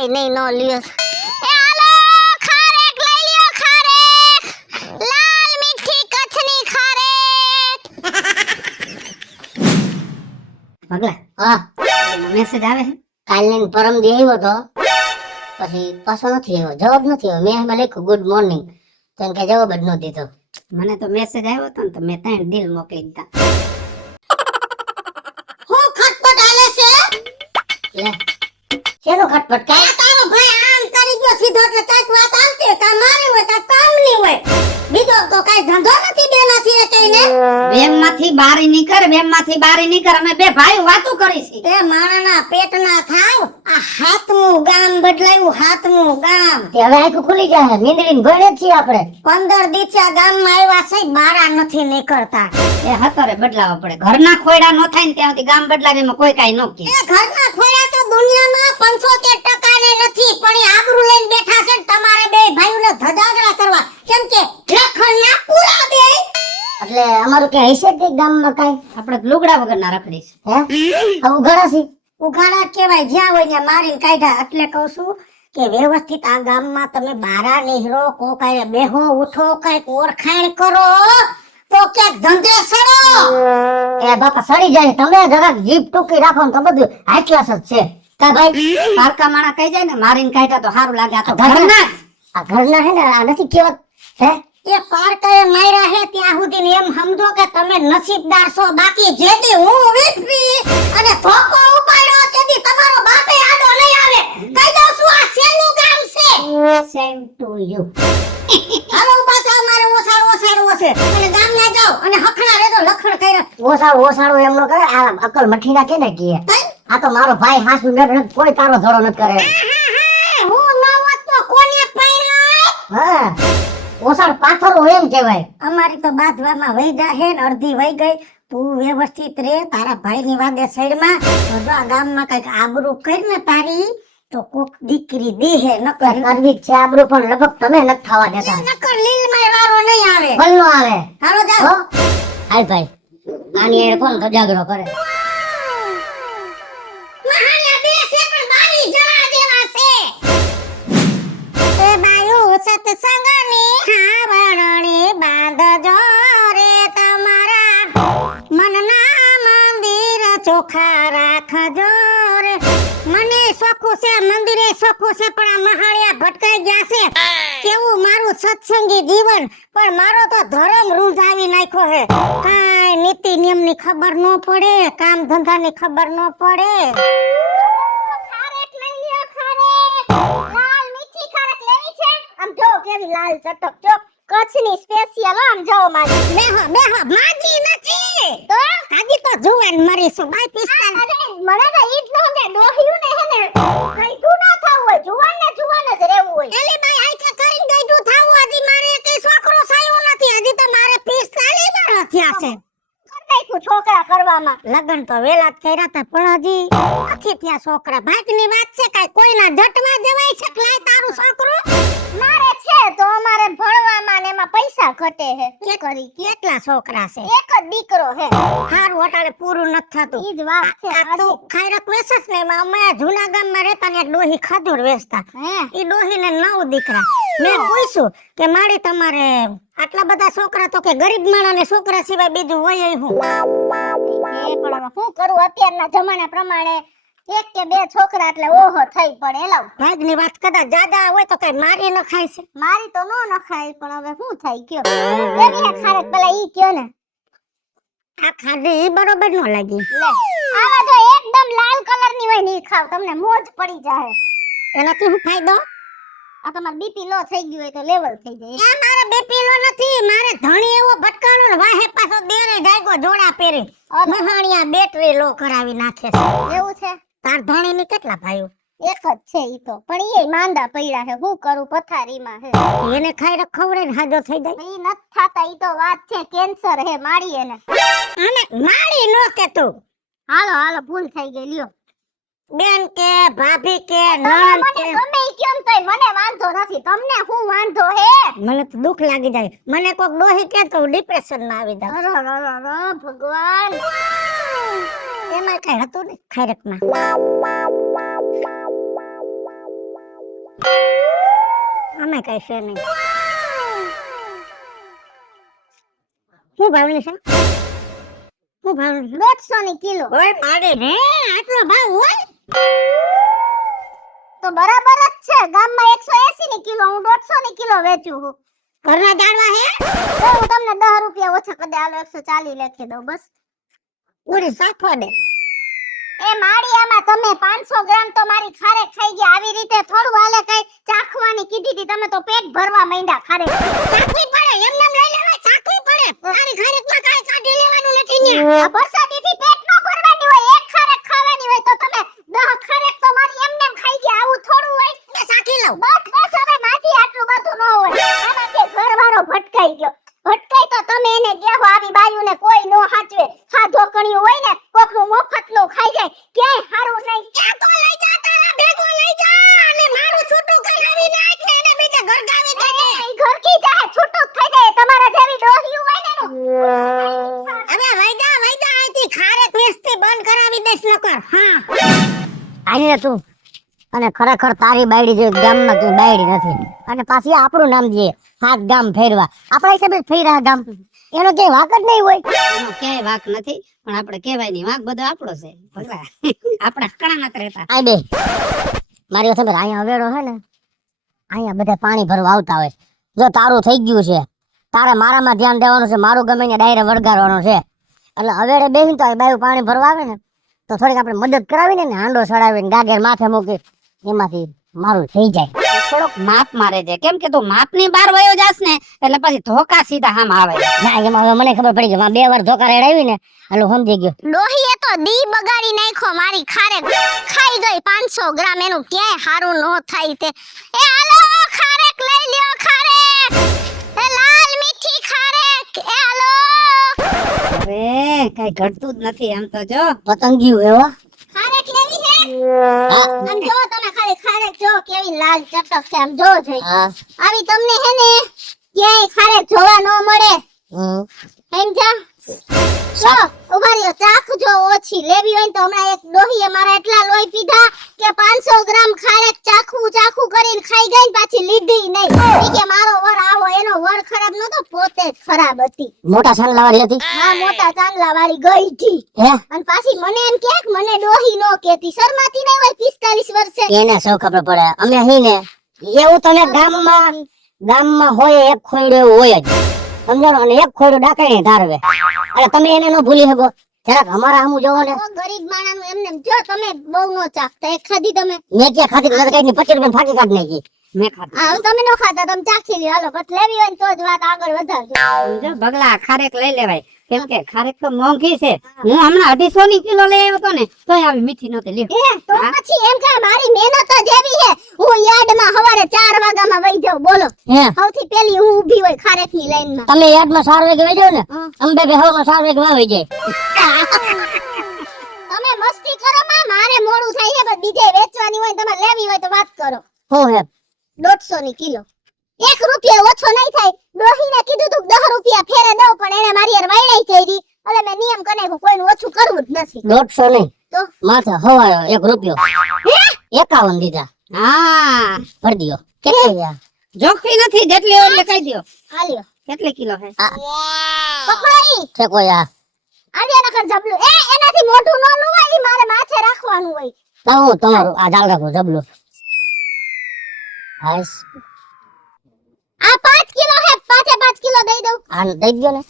કાઈ નહીં નો લ્યો એ હાલો ખારેક લઈ લ્યો ખારેક લાલ મીઠી કચ્છની ખારેક પગલા હા મેસેજ આવે છે કાલને પરમ દી આવ્યો તો પછી પાછો નથી આવ્યો જવાબ નથી આવ્યો મેં એમાં લખ્યું ગુડ મોર્નિંગ તો એમ કે જવાબ જ ન દીધો મને તો મેસેજ આવ્યો હતો ને તો મેં 3 દિલ મોકલી દીધા હું ખટપટ હાલે છે લે શેનો ખટપટ કાય તારો ભાઈ આમ કરી ગયો સીધો એટલે કાઈક વાત આવતી કા મારી હોય કા કામની હોય બીજો તો કાઈ ધંધો નથી બેનાથી એ કઈને વેમમાંથી બારી નીકળ અમે બે ભાઈ વાતો કરી છે તે માણાના પેટના થાવ આ હાથનું ગામ બદલાયું હાથનું ગામ તે હવે આખું ખુલી જાય નીંદડીને ગણે છીએ આપણે 15 દિવસ આ ગામમાં આવ્યા છે બારા નથી નીકળતા એ હતરે બદલાવા પડે ઘરના ખોયડા નો થાય ને ત્યાં સુધી ગામ બદલાવે એમાં કોઈ કાઈ ન કે એ ઘરના ખોયડા તો દુનિયામાં 75% ને નથી પણ એ આબરૂ લઈને બેઠા છે તમારે બે ભાઈઓને ધજાગરા કરવા કેમ કે લખણના પૂરા દે એટલે અમારું કે હશે કે ગામમાં કાઈ આપણે લુગડા વગરના રખડી છે હે આ ઉઘાડા કહેવાય જ્યાં હોય ત્યાં મારીને કાઢ્યા એટલે કહું છું કે વ્યવસ્થિત આ ગામમાં તમે બારા નીહરો કોકાય બેહો ઉઠો કાઈક ઓળખાણ કરો તો ક્યાંક ધંધે સડો એ બાપા સડી જાય તમે જરાક જીભ ટૂંકી રાખો ને તો બધું હાઈ ક્લાસ જ છે કા ભાઈ પારકા માણા કહી જાય ને મારીને કાઢ્યા તો સારું લાગે આ તો ઘરના હે ને આ નથી કેવત હે એ પારકાએ માર્યા હે ત્યાં સુધી એમ સમજો કે તમે નસીબદાર છો બાકી જેદી હું વીખરી અને ધોકો ઉપાડ્યો તેથી તમારો બાપે આડો નહીં આવે કહી દઉં છું આ સેનું ગામ છે સેમ ટુ યુ હાલો ઉભા થાવ મારે ઓસાડવો છે અને ગામ ના જાવ અને હખણા રેજો લખણ કર્યા ઓસાડો એમ નો કરે આ અકલ મઠીના કેને કીએ આ તો મારો ભાઈ હાસુ ન કોઈ તારો ધોળો ન કરે હું ન હોત તો કોને પાડ્યા હા ઓસાડ પાથરો એમ કહેવાય અમારી તો બાધવામાં વહી જાહે ને અડધી વહી ગઈ તું વ્યવસ્થિત રે તારા ભાઈની વાદે સાઈડમાં બધા ગામમાં કઈક આબરૂ કર ને તારી તો કોક દીકરી દેહે નકર કરવી છે આબરૂ પણ લગભગ તમે ન થવા દેતા નકર લીલમાં વારો નહીં આવે ભલનો આવે હાલો જાઓ હાલ ભાઈ આની એડ કોણ ધજાગરો કરે મહાને બે છે પણ બારી જવા દેવા છે એ બાયુ સત્સંગની હાવરણી બાંધજો રે તમારા મનના મંદિર ચોખા રાખજો રે મને શોખું છે મંદિરે શોખું છે પણ આ મહાળિયા ભટકાઈ ગયા છે કેવું મારું સત્સંગી જીવન પણ મારો તો ધર્મ રૂંધાવી નાખ્યો હે કાઈ નીતિ નિયમની ખબર ન પડે કામ ધંધાની ખબર ન પડે ખારેક લઈ લ્યો ખારેક લાલ મીઠી ખારેક લેવી છે આમ જો કેવી લાલ ચટક જો કચ્છની સ્પેશિયલ આમ જો માજી બેહો માજી નથી તો આજી તો જુવાન મરી છું બાય પિસ્તાન અરે મને તો ઈ જ ન કે ડોહ્યું ને હે ને ગઈડું ના થાવ હોય જુવાન જ રહેવું હોય એલી બાઈ આઈથા કરીને ગઈડું થાવ હજી મારે કે છોકરો સાયો નથી હજી તો મારે 45 વર્ષ થયા છે કરનાખ્યું છોકરા કરવામાં લગન તો વેલા જ કર્યા હતા પણ હજી નથી ત્યાં છોકરા ભાગની વાત છે કાઈ કોઈના જટમાં જવાય છે કે લાય તારું છોકરો મારે છે તો અમારે ભણવામાં ને એમાં પૈસા ઘટે હે કે કરી કેટલા છોકરા છે એક જ દીકરો હે હારું અટાણે પૂરું ન થાતું ઈ જ વાત છે આ તો ખાયરક વેસસ ને એમાં અમે જૂના ગામમાં રહેતા ને એક ડોહી ખાધુર વેચતા ઈ ડોહીને 9 દીકરા મેં પૂછ્યું કે મારી તમારે આટલા બધા છોકરા તો કે ગરીબ માણસને છોકરા સિવાય બીજું હોય હું એ પણ શું કરું અત્યારના જમાના પ્રમાણે એક કે બે છોકરા એટલે ઓહો થઈ પડે લાવ ભાગની વાત કદા જાદા હોય તો કઈ મારી ન ખાય છે મારી તો નો ન ખાય પણ હવે શું થાય કયો કેવી ખારેક પેલા ઈ કયો ને આ ખાધી ઈ બરોબર નો લાગી લે આવા જો એકદમ લાલ કલરની હોય ની ખાવ તમને મોજ પડી જાય એનાથી શું ફાયદો આ તમાર બીપી લો થઈ ગયું હોય તો લેવલ થઈ જાય એ મારે બીપી લો નથી મારે ધણી એવો ભટકાણો ને વાહે પાછો દેરે જાયગો જોડા પહેરી મહાણિયા બેટરી લો કરાવી નાખે છે એવું છે તાર ધણી ની કેટલા ભાઈઓ એક જ છે ઈ તો પણ ઈ માંદા પડ્યા છે હું કરું પથારીમાં છે એને ખાઈ રખવરે ને હાજો થઈ જાય ઈ નત થાતા ઈ તો વાત છે કેન્સર હે મારી એને અને મારી નો કે તું હાલો ભૂલ થઈ ગઈ લ્યો બેન કે ભાભી કે નણંદ કે ગમે ઈ કેમ તોય મને વાંધો નથી તમને શું વાંધો હે મને તો દુખ લાગી જાય મને કોક ડોહી કે તો ડિપ્રેશન માં આવી જાય અરે ભગવાન એમાં કઈ હતું ને ખાયરક માં અમે કઈ છે નહીં. શું ભાવની છે? શું ભાવની છે? 150 ની કિલો. ઓય પાડે ને આટલો ભાવ હોય તો બરાબર જ છે. ગામમાં 180 ની કિલો, હું 150 ની કિલો વેચું છું. ઘરના જાણવા હે તો હું તમને 10 રૂપિયા ઓછા કરી દે. હાલો 140 લખી દઉં બસ. પૂરી સાખવા દે. એ માળિયામાં તમે 500 ગ્રામ તો મારી ખારેક ખાઈ ગયા. આવી રીતે થોડું હાલે કઈ ચાખવાની કીધી હતી તમે તો પેટ ભરવા માંડ્યા. ખારેક ચાખવી પડે, એમને એમ લઈ લેવાય, ચાખવી પડે. તારી ખારેકમાં કાઈ કાઢી લેવાનું નથી ને. આ બરસાતીથી પેટ ન ભરવાની હોય, એક ખારેક ખાવાની હોય તો તમે 10 ખારેક તો મારી એમને એમ ખાઈ ગયા. આવું થોડું હોય. મેં ચાખી લઉં. બસ હવે માથી આટલું બધું ન હોય. આમાં કે ઘરવાળો ભટકાઈ ગયો. ભટકાઈ તો તમે એને કહેવો આવી બાયુને કોઈ નો હાચવે. ખાધો કણ્યું હોય ને કોકનું મફતનું ખાઈ જાય. ક્યાંય હારું નહીં. ક્યાં તો લઈ જા, તારા ભેગો લઈ જા અને મારું છૂટું કરાવી નાખ ને એને બીજે ઘર ગાવી દે. એ ઘર કી જાય છૂટું થઈ જાય. તમારા જેવી ડોહ્યું હોય ને હવે વૈદા આઈથી ખારેક વેચતી બંધ કરાવી દેશ નકર. હા આઈને તું અને ખરેખર તારી બાયડી જે ગામમાં કે બાયડી નથી અને પાછી આપણું નામ દે હાથ ગામ ફેરવા. આપણા હિસાબે ફેરા ગામ એનો કે વાક જ નહીં હોય. એનો ક્યાંય વાક નથી પણ આપણે કહેવાય નહીં વાક બધો આપણો છે. ભગવા આપણા કણા નથી રહેતા. આઈ બે મારી વખતે અહીંયા અવેડો છે ને અહીંયા બધા પાણી ભરવા આવતા હોય. જો તારું થઈ ગયું છે તારે મારામાં ધ્યાન દેવાનું છે. મારું ગમે ને ડાયરે વળગાડવાનો છે. એટલે અવેડે બેહીને તો બાયું પાણી ભરવા આવે ને તો થોડીક આપણે મદદ કરાવીને ને હાંડો ચડાવીને ગાગર માથે મૂકી એમાંથી મારું થઈ જાય. થોડોક માપ મારે છે કેમ કે તું માપ ની બહાર વયો જાસ ને એટલે પછી ધોકા સીધા હામ આવે. ના એમાં હવે મને ખબર પડી ગઈ 2 વાર ધોકા રેડાવી ને હાલો સમજી ગયો. ડોહીએ તો દી બગાડી નાખ્યો. મારી ખારેક ખાઈ ગઈ 500 ગ્રામ. એનું ક્યાંય હારું ન થાય તે. એ હાલો ખારેક લઈ લ્યો. ખારેક એ લાલ મીઠી ખારેક. એ હાલો અરે કઈ ઘટતું જ નથી આમ તો જો પતંગિયું એવો ખારેક લેવી છે. આમ જો તમે ખાલી ખારેક જો કેવી લાલ ચટક છે. આમ જો જોઈ આવી તમને હે ને ક્યાંય ખારેક જોવા ન મળે. સમજા જો ઉભા રહ્યો. ચાખ જો ઓછી લેવી હોય તો હમણાં એક ડોહીએ મારા એટલા લોહી પીધા કે 500 ગ્રામ ખારેક ચાખું કરીને ખાઈ ગઈ ને પાછી લીધી નહીં. ઈ કે મારો વર આવો. એનો વર ખરાબ નતો પોતે જ ખરાબ હતી. મોટા ચાંદલા વાળી હતી. હા મોટા ચાંદલા વાળી ગઈ હતી હે અને પાછી મને એમ કે મને ડોહી નો કેતી. શરમાતી નહીં હોય 45 વર્ષે. એને સૌ ખબર પડે. અમે હી ને એવું તમે ગામમાં હોય એક ખોયડો એવું હોય જ સમજાણો અને એક ખોયડો ડાકાઈને ધારવે. એટલે તમે એને ન ભૂલી શકો. જરાક અમારા આમું જોવો ને. ગરીબ માણાનું એમને જો તમે બહુ નો ચાખતા. એક ખાધી તમે? મેં ક્યાં ખાધી? મને કઈ 25 રૂપિયા ફાકી કાઢ નાખી. મેં ખાધું. હા તમે નો ખાતા. તમે ચાખી લ્યો. હાલો પછી લેવી હોય ને તો જ વાત આગળ વધારજો. સમજો ભગલા ખારેક લઈ લેવાય કેમ કે ખારેક તો મોંઘી છે. હું હમણાં 250 ની કિલો લઈ આવ્યો તો ને તોય આવી મીઠી નહોતી. લ્યો તો પછી એમ કે મારી મહેનત જ એવી છે. હું યાર્ડમાં સવારે 4 વાગ્યામાં વઈ જાઉં. બોલો સૌથી પહેલી હું ઊભી હોય ખારેક ની લાઈન માં. તમે યાર્ડમાં 4 વાગે વઈ જાવ ને અંબે બે હવામાં 4 વાગે માં વઈ જાય. તમે મસ્તી કરો માં. મારે મોડું થાય છે બસ બીજે વેચવાની હોય તમારે લેવી હોય તો વાત કરો. હો હે 150 ની કિલો. 1 રૂપિયા ઓછો નહીં થાય. ડોહીને કીધું તું 10 રૂપિયા ફેરે દઉં પણ એને મારી યાર વાયડાઈ કરી. એટલે મેં નિયમ કરી નાખ્યો કોઈનું ઓછું કરવું જ નથી. 150 નહીં તો માથે હવાયો 1 રૂપિયો. હે 51 દીધા. હા ભર દિયો. કેટલી જોખી નથી જેટલી હોય એટલે કહી દયો. આલ્યો કેટલી કિલો છે? પકડાઈ છે કોઈ આ આજે નકર જબલું. એનાથી મોઢું ન લુવાય. ઈ મારે માથે રાખવાનું હોય. તો તમારું આ જાળ રાખો જબલું. હાસ આ 5 કિલો હે. 5 કિલો દઈ દઉં. હા દઈ દયો ને.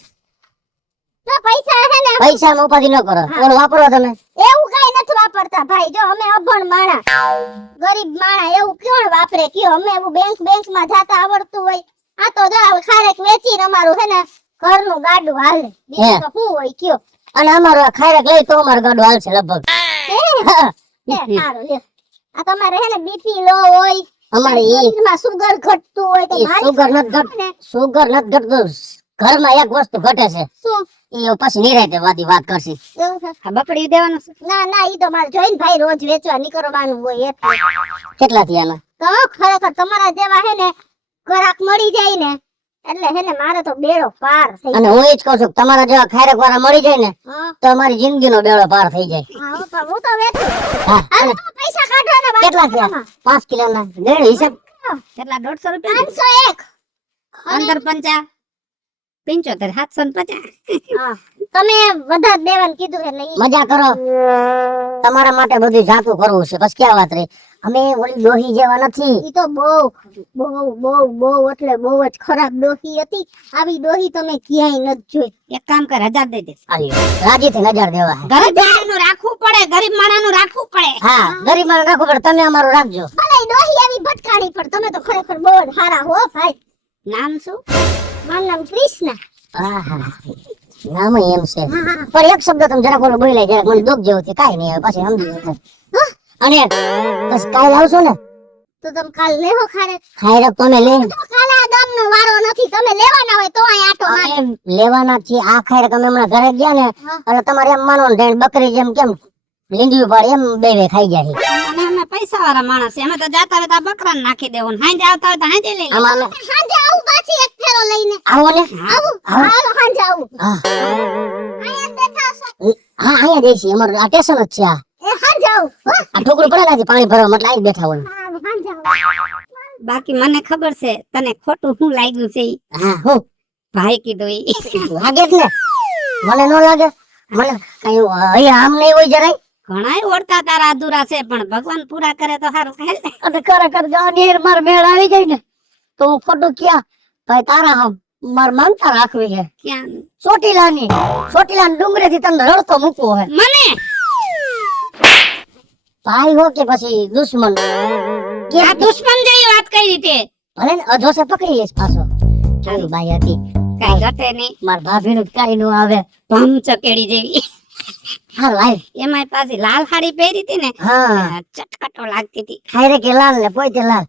તો પૈસા હે ને પૈસા માં ઉપાધિ ન કરો. ઓલો વાપરો તમે. એવું કઈ નથી વાપરતા ભાઈ. જો અમે અભણ માણા ગરીબ માણા એવું કોણ વાપરે કયો. અમે એવું બેંક માં જાતા આવડતું હોય. આ તો જો ખારેક વેચીને અમારું હે ને ઘરનું ગાડું હાલે. બીજું તો શું હોય કયો. અને અમારું આ ખારેક લઈ તો અમારું ગાડું હાલશે લગભગ. સારું લ્યો. આ તમારે હે ને બીપી લો હોય અમારે ઈમાં સુગર ઘટતું હોય તો સુગર નથી ઘટતું. ઘરમાં એક વસ્તુ ઘટે છે. શું? ઈ પછી નિરાતે વાત કરશે. એવું છે? આ બકડી દેવાનું છે? ના ઈ તો મારે જોઈને ભાઈ રોજ વેચવા નીકળવાનું હોય એટલે. કેટલા થયા તો ખરેખર તમારા જેવા હે ને ગ્રાહક મળી જાય ને એટલે હે ને મારે તો બેડો પાર થઈ જાય. અને હું ઈ જ કહું છું તમારા જેવા ખારેક વાળા મળી જાય ને તો અમારી જિંદગીનો બેડો પાર થઈ જાય. હા હું તો વેચું. હા પૈસા કાઢો ને કેટલા થયા 5 કિલોના દેડ હિસાબ કેટલા 150 રૂપિયા 501 15 75 750 હા તમે વધારે દેવાનું કીધું એટલે ઈ મજા કરો તમારા માટે બધું જાતું કરવું છે બસ ક્યાં વાત રહી અમે ઓલી ડોહી જેવા નથી ઈ તો બહુ એટલે બહુ જ ખરાબ ડોહી હતી આવી ડોહી તમે ક્યાંય નથી જોઈ એક કામ કર 1000 દઈ દે આલ્યો રાજી થી નજર દેવા હે ગરીબ માણસનું રાખવું પડે ગરીબ માણસનું રાખવું પડે હા ગરીબ માણસ રાખો પણ તમે અમારું રાખજો ભલે ડોહી આવી ભટકાણી પણ તમે તો ખરેખર બહુ જ સારા હો ભાઈ નામ શું મારું નામ કૃષ્ણ હા હા નામ એમ છે પણ એક શબ્દ તમે જરાક ઓલો બોલાય જરાક મને દુઃખ જેવું છે કાઈ નહીં હવે પછી સમજી જશે અને બસ કાલ આવશો ને તો તમે કાલ લેવો ખારે ખાઈ રાખ તમે લે તો કાલે આ ગામનો વારો નથી તમે લેવાના હોય તો અહીં આટો મારે એમ લેવાના છે આ ખાઈ રાખ અમે હમણાં ઘરે ગયા ને એટલે તમારે એમ માનો ને બકરી જેમ કેમ લીંડ્યું પાડે એમ બે ખાઈ જાય અને અમે પૈસા વાળા માણસ છે અમે તો જાતા હોય તો આ બકરાને નાખી દેવું ને હાંજે આવતા હોય તો હાંજે લઈ આમાં લેવું અમે સાંજે આવું પાછી એક ફેરો લઈને આવો ને આવું આવો. હાલો સાંજે આવું હા અહીંયા બેઠા છો હા અહીંયા દેશી અમારું આ સ્ટેશન જ છે આ એ સાંજે આવું હો? આ ઢોકળું પડે ને પાણી ભરવા એટલે અહીં બેઠા હોય હા, સાંજે આવું બાકી મને ખબર છે તને ખોટું શું લાગ્યું છે ઈ. હા હું ભાઈ કીધું ઈ લાગે જ ને મને ન લાગે મને કઈ અહીંયા આમ નહીં હોય જરાય ઘણાય ઓળતા તારા અધૂરા છે પણ ભગવાન પૂરા કરે તો સારું અને ખરેખર જાનેર માર મેળ આવી જાય ને તો હું ખોટું ક્યાં ભાઈ તારા હમ માર માનતા રાખવી છે ક્યાં ચોટીલાની ડુંગરે થી તને રડતો મૂકવો હે મને ભાઈ હો કે પછી દુશ્મન કે આ દુશ્મન જેવી વાત કરી તે ભલે ને અધોસે પકડી લઈશ પાછો કેવી બાઈ હતી કઈ ઘટે નહીં માર ભાભીનું કાઈ નો આવે ભમ ચકેડી જેવી હા લાય એમાં પાછી લાલ સાડી પહેરી હતી ને હા ચટકાટો લાગતી હતી ખાઈ રે કે લાલ ને પોતે લાલ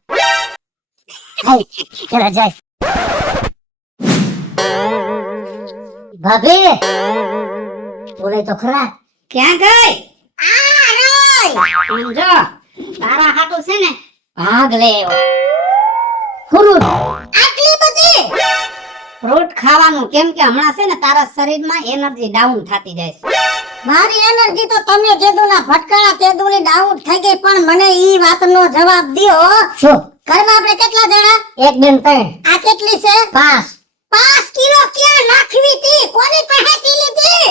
હાય ચલા જાય ભાભી બોલે તો ખરા ક્યાં ગઈ સમજો તારા હાટું છે ને ભાગ લે ફ્રૂટ આટલી બધી ફ્રૂટ ખાવાનું કેમ કે હમણાં છે ને તારા શરીરમાં એનર્જી ડાઉન થતી જાય છે મારી એનર્જી તો તમે કીધું ના ભટકાણા તેદુની ડાઉન થઈ ગઈ પણ મને ઈ વાતનો જવાબ દ્યો શું ઘરમાં આપણે કેટલા જણા એક બેન ત્રણ આ કેટલી છે 5 5 કિલો ક્યાં નાખવી હતી કોની પાસેથી લીધી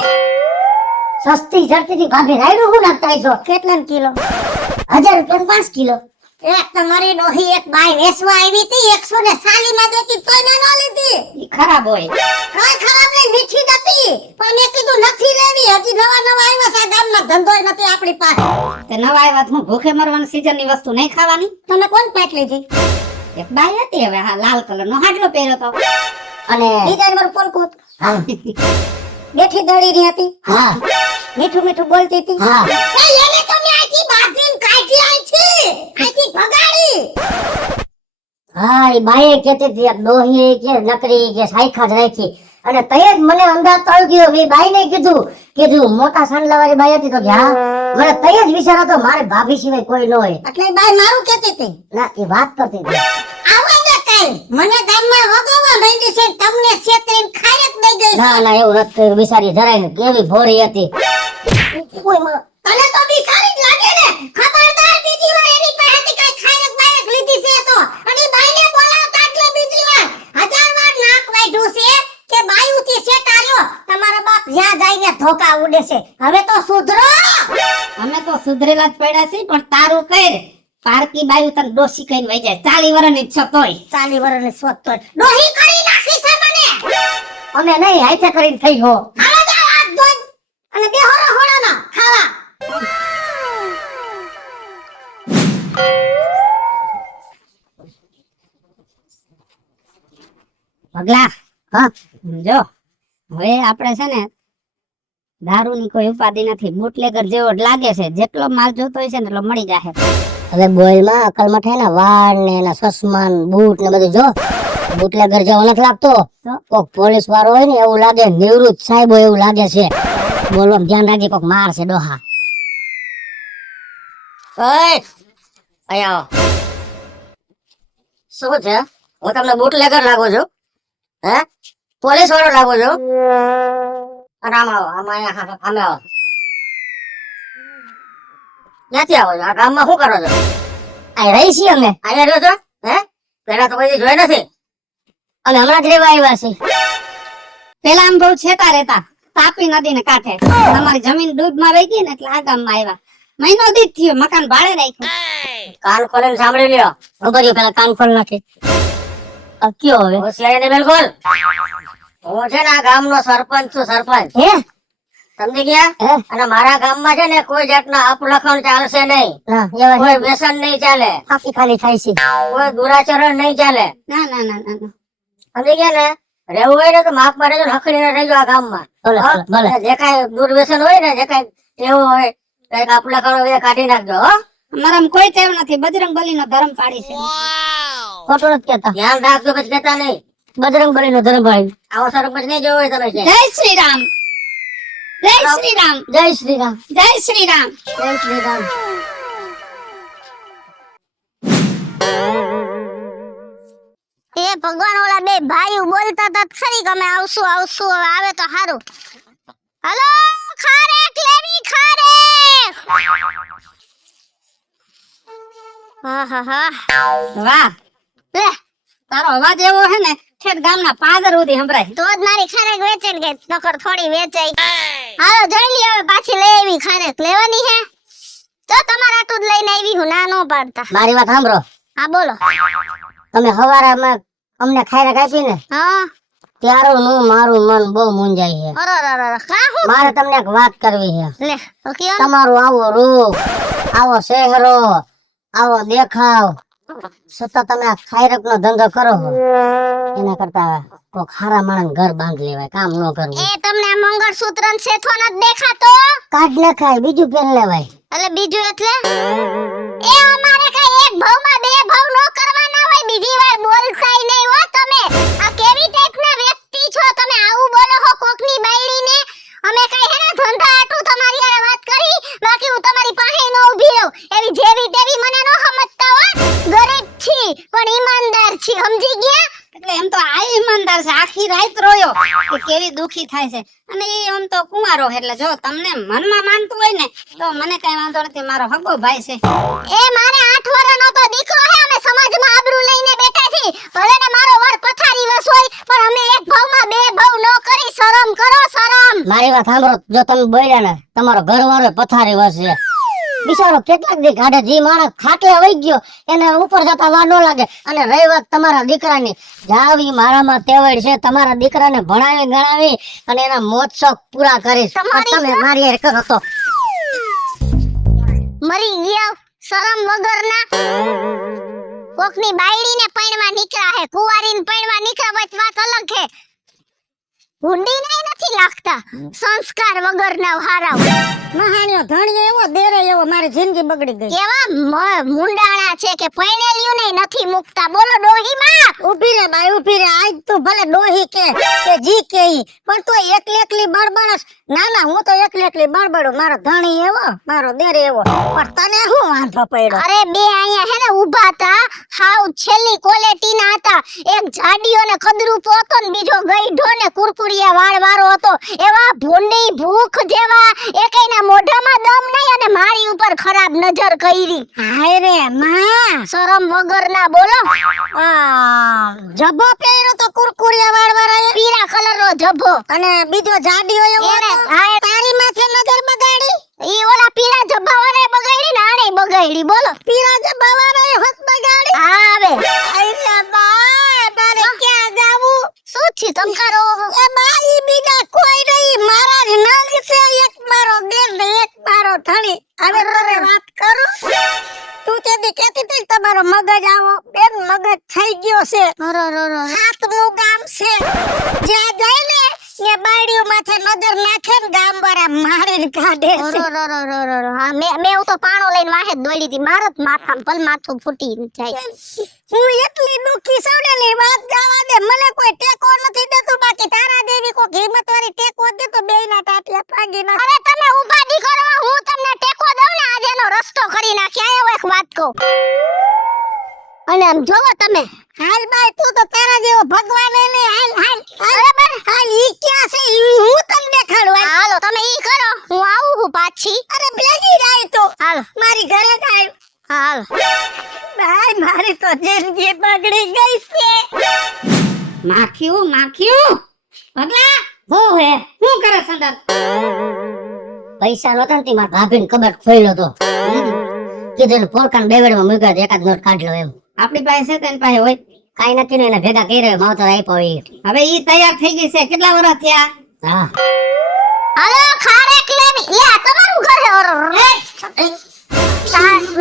સસ્તી જડતી થી ભાભી રાયડું હું નાખતા છો કેટલા કિલો 1000 રૂપિયા 5 કિલો એક તમારી ડોહી એક બાઈ વેસવા આવી હતી 140 માં દેતી તોય મેં ન લીધી ઈ ખરાબ હોય કાઈ ખરાબ નહીં મીઠી જ હતી પણ મેં કીધું નથી લેવી હજી નવા આવ્યા છે ગામમાં ધંધોય નથી આપણી પાસે તે નવા આવ્યા તો હું ભૂખે મરવાની સીઝનની વસ્તુ નહીં ખાવાની તમે કોણ પેટ લીધી એક બાઈ હતી હવે હા લાલ કલરનો હાડલો પહેર્યો તો અને ડિઝાઇન પર પોલકોટ હા બેઠી દળીની હતી હા મીઠું મીઠું બોલતી હતી હા એ એને તમે આથી બાંધીને કાઢી આથી ભગાડી હા એ બાઈએ કહેતી હતી એક ડોહી કે નકરી કે સાયખા જ રાખી અને તયે જ મને અંદાજ તો આવી ગયો મેં બાઈને કીધું મોટા સાંડલાવાળી બાઈ હતી તો કે હા મને તયે જ વિચાર હતો મારે ભાભી સિવાય કોઈ ન હોય એટલે એ બાઈ મારું કહેતી હતી ના એ વાત કરતી હતી આવો ને કાઈ મને ગામમાં વગાવવા માંડી છે તમને છેતરીને ખાઈ જ દઈ ગઈ ના ના એવું નથી કર્યું બિચારી જરાય ને કેવી ભોળી હતી કોઈ માં તને તો બી સારી જ લાગે ને ખબરદાર બીજી વાર એની પાસેથી કઈ ખાયક બાયક લીધી છે તો અને બાઈને બોલાવતા એટલે બીજી વાર 1000 વાર નાક વાઢ્યું છે કે બાયુથી શેટાર્યો તમારા બાપ જ્યાં જઈને ધોકા ઉડે છે હવે તો સુધરો અમે તો સુધરેલા જ પડ્યા છીએ પણ તારું કર પારકી બાયુ તને ડોસી કઈને વઈ જાય 40 વર્ષની જ છો તોય 40 વર્ષની સોત તો ડોહી કરી નાખી છે મને અમે નહીં હાઈથે કરીને થઈ ગયો હાલો જાઓ હાથ ધોઈ અને બેહો હોળામાં ખાવા પગલા હા જો હવે આપણે છે ને દારૂની કોઈ ઉપાધિ નથી બુટલેગર જેવો જ લાગે છે જેટલો માલ જોતો હોય છે ને એટલો મળી જાય હવે બોયલમાં અકલમાં થાય ને વાળ ને એના ચશ્મા ને બૂટ ને બધું જો બુટલેગર જેવો નથી લાગતો કોક પોલીસ વાળો હોય ને એવું લાગે નિવૃત્ત સાહેબ હોય એવું લાગે છે બોલો ધ્યાન રાખજે કોક માર છે ડોહા અહીંયા શું છે હું તમને બુટલેગર લાગુ છું હે પોલીસ વાળો લાગુ છું અને આમ આવો આમ અહીંયા સામે આવો ક્યાંથી આવો છો? આ ગામમાં શું કરો છો? આ રહી છીએ અમે અહીંયા રહ્યો છો? હે? પેલા તો કોઈ જોઈ નથી. અમે હમણાં જ રહેવા આવ્યા છીએ પેલા આમ બહુ છેટા રહેતા તાપી નદી ને કાંઠે અમારી જમીન ડૂબમાં રહી ગઈ ને એટલે આ ગામમાં આવ્યા મહિનો દીધ થયો મકાન ભાડે રાખ્યું કાન ખોલીને સાંભળી લ્યો. ઉભર્યું પેલા કાન ખોલ નાખી કયો હવે હોશિયારી ને બિલકુલ. હું છે ને આ ગામનો સરપંચ છું, સરપંચ. હે સમજી ગયા? હે? અને મારા ગામમાં છે ને કોઈ જાતના અપલખણ ચાલશે નહીં, ના એવા કોઈ વ્યસન નહીં ચાલે, ખાલી ખાલી થાય છે કોઈ દુરાચરણ નહીં ચાલે. ના ના ના ના ના. સમજી ગયા ને? રહેવું હોય ને તો માપમાં રહેજો ને હખડીને રહેજો આ ગામમાં. ભલે હો? ભલે ભલે જે કાંઈ દુર્વ્યસન હોય ને, જે કાંઈ એવું હોય, કાંઈક અપલખણ હોય એ કાઢી નાખજો. હો? અમારામાં કોઈ ટેવ નથી બજરંગ બલીનો ધર્મ પાડી છે ખોટું નથી કહેતા ધ્યાન રાખજો, પછી કહેતા નહીં. બજરંગ બલીનો ધર્મ પાડી આવો સરપંચ નહીં જોવો હોય તમે ક્યાંય. જય શ્રી રામ જય શ્રી રામ જય શ્રી રામ. જય શ્રી રામ જય શ્રી રામ. એ ભગવાન ઓલા બે ભાઈઓ બોલતા હતા તો ખરી કે અમે આવશું આવશું હવે આવે તો સારું હાલો ખારેક લેવી ખારેક હા હા હા વાહ લે તારો અવાજ એવો હે ને ઠેઠ ગામના પાદર સુધી સંભળાય તો જ મારી ખારેક વેચે ને કે નકર થોડી વેચાઈ હાલો જોઈ લી હવે પાછી લઈ આવી ખારેક લેવાની હે તો તમારા આટલું જ લઈને આવી હું ના નો પાડતા મારી વાત સાંભળો. હા બોલો તમે હવારમાં અમને ખાયરાક આપી ને હા ત્યારનું મારું મન બહુ મૂંઝાય છે. અરે કા હું મારે તમને એક વાત કરવી છે. લે તો કયો ને? તમારું આવો રૂપ, આવો ચહેરો, આવો દેખાવ છતાં તમે આ ખાયરક નો ધંધો કરો છો. એના કરતા કોઈ ખારા માણસ ઘર બાંધી લેવાય, કામ ન કરવું. એ તમને આ મંગળસૂત્ર ને શેઠો નથી દેખાતો કાઢ નખાય, બીજું પહેર લેવાય. એટલે બીજું એટલે એ અમારે કઈ એક ભાવમાં બે ભાવ નો કરવાના હોય બીજી વાર બોલતાય નહીં હો તમે આ કેવી ટાઈપના વ્યક્તિ છો તમે આવું બોલો હો કોકની બાયડીને અમે કઈ હે ને ધંધા આટું તમારી હારે વાત કરી બાકી હું તમારી પાસે ન ઊભી રહું એવી જેવી તેવી મને ન સમજતા હો ગરીબ છી પણ ઈમાનદાર છી સમજી ગયા એટલે એમ તો આ ઈમાનદાર છે આખી રાત રોયો કે કેવી દુખી થાય છે અને એ આમ તો કુંવારો છે એટલે જો તમને મનમાં માનતું હોય ને તો મને કઈ વાંધો નથી મારો હગો ભાઈ છે એ મારે 8 વર્ષનો તો દીકરો હે અમે સમાજમાં આબરૂ લઈને બેઠા છી ભલે ને મારો વર પથારી વસ હોય પણ અમે એક ભાવમાં બે ભાવ ન કરી શરમ કરો શરમ મારી વાત સાંભળો, જો તમે બોલ્યા ને તમારો ઘરવાળો પથારી વસે બિચારો કેટલાક દી કાઢે. જે માણસ ખાટલે વહી ગયો એને ઉપર જતા વાર ન લાગે. અને રહી વાત તમારા દીકરાની, જાવી મારામાં તેવડ છે તમારા દીકરાને ભણાવી ગણાવી અને એના મોજ શોખ પૂરા કરીશ. પણ તમે મારી હારે કરો તો મરી ગયા શરમ વગરના કોકની બાયડીને પૈણવા નીકળ્યા હે કુંવારીને પૈણવા નીકળ્યા વચ વાત અલગ હે હુંડી નહીં નથી લાગતા સંસ્કાર વગરના હારાવ મહાણ્યો ધણિયો એવો દેરે એવો મારી જિંદગી બગડી ગઈ. કેવા મુંડાણા છે કે પૈણેલિયું નહીં નથી મુકતા બોલો ડોહીમાં ઉભી રે બાઈ ઉભી રે. આજ તું ભલે ડોહી કે જી કે ઈ, પણ તો એકલી એકલી બળબળસ. ના ના હું તો એકલી એકલી બળબડું. મારો ધણી એવો મારો દેરે એવો, પણ તને શું વાંધો પડ્યો? અરે બે અહીંયા હે ને ઊભા હતા હાવ છેલ્લી ક્વોલિટીના હતા એક જાડિયો ને કદરૂપો હતો ને બીજો ગઈઢો ને કુરકુરિયા વાળ વાળો હતો એવા ભૂંડી ભૂખ જેવા એકેયના મોઢામાં દમ નહીં અને મારી ઉપર ખરાબ નજર કરી હાય રે માં, શરમ વગરના બોલો જબ્બો પહેર્યો તો કુરકુરિયા વાળ વાળા પીળા કલરનો જભ્ભો અને બીજો જાડિયો એવો એને હતો. હા તારી માથે નજર બગાડી? ઈ ઓલા પીળા જભ્ભા વાળાએ બગાડી ને આણે બગાડી બોલો પીળા જબ્બા વાળાએ હોત બગાડી? હા આવે હાય રે બા, તારે ક્યાં જાવું? શું છે તમકારો એ બા ઈ બીજા કોઈ નહીં, મારા જ નંગ છે. એક મારો દેર ને એક મારો ધણી. હવે તને વાત કરું, તું તેથી કેતી હતી કે તમારો મગજ આવો. બેન મગજ થઈ ગયો છે. હાથનું ગામ છે, જ્યાં જાય ને એ બાયડીઓ માથે નજર નાખે ને ગામ વાળા મારીને કાઢે છે. હા મેં હું તો પાણો લઈને વાહે દોડી હતી મારત માથામાં પલ માથું ફૂટી જાય હું એટલી દુખી છું ને ની વાત જવા દે. મને કોઈ ટેકો નથી દેતું, બાકી તારા દેવી કોઈ હિંમત વાળી ટેકો દે તો બેયના ટાટિયા ભાગી નાખે. અરે તમે ઊભા દી કરો હું તમને ટેકો દઉં ને આજે એનો રસ્તો કરી નાખી આયો એક વાત કહું અને આમ જોવો તમે હાલ બાઈ, તું તો તારા જેવો ભગવાન એને હાલ હાલ બરાબર હાલ. ઈ ક્યાં છે ઈ હું તને દેખાડું હાલ. હાલો તમે ઈ કરો, હું આવું હું પાછી. અરે ભેગી રાય તો હાલો મારી ઘરે થાય. હાલો. ભાઈ મારી તો જિંદગી બગડી ગઈ છે. માખ્યું પગલા હું હે શું કરે સંદર? પૈસા નહોતા ને તે મારા ભાભીને કબાટ ખોલ્યો તો કીધું પોરકાન બેવડમાં મૂક્યા તો એકાદ નોટ કાઢ લો એમ. આપણી પાસે છે તેની પાસે હોય. કાઈ નથી ને એને ભેગા કરી રહ્યો માવતર આપ્યો ઈ. હવે ઈ તૈયાર થઈ ગઈ છે. કેટલા વર્ષ થયા? હા હાલો ખારેક લેવી. લે આ તમારું ઘર છે. ઓરો.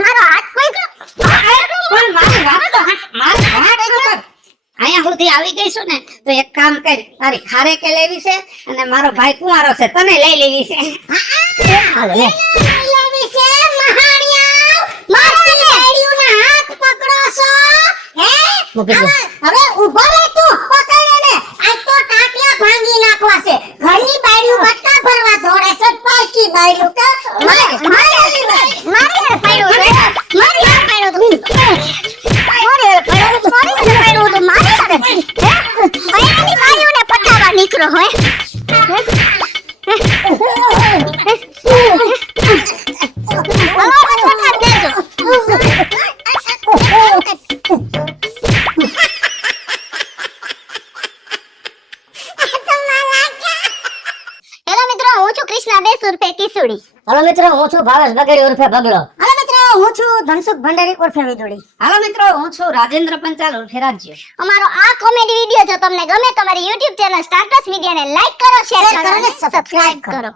મારો હાથ કોઈ પણ મારી વાત તો મારી વાત તો કર. અહીંયા સુધી આવી ગઈ છું ને તો એક કામ કર, તારી ખારેકે લેવી છે અને મારો ભાઈ કુંવારો છે, તને લઈ લેવી છે. હાલો લે લેવી છે મહાણિયા. મારી બેડીઓના હાથ પકડો છો. હે? મૂકી દો. હવે ઊભો રહે તું. પકડ એને. આ તો ટાંટિયા ભાંગી નાખવા છે. ઘરની બાયડીઓ બટકા ભરવા દોડે છે. પાકી બાયડીઓ કે મારી પડ્યો છે. મારી હાથ પડ્યો તો. પટાવા નીકળો હોય. હેલો મિત્રો, હું છું કૃષ્ણા દેશ ઉર્ફે કિસુડી. હાલો મિત્રો હું છું ભાવેશ બગડી ઉર્ફે બગડો. હાલો મિત્રો હું છું ધનસુખ ભંડારી ઉર્ફે વિદુડી. હાલો મિત્રો, હું છું રાજેન્દ્ર પંચાલ ઉર્ફે રાજ્ય. અમારો આ કોમેડી વિડિયો જો તમને ગમે તો અમારી YouTube ચેનલ સ્ટાર્ટસ મીડિયાને લાઈક કરો, શેર કરો અને સબસ્ક્રાઇબ કરો.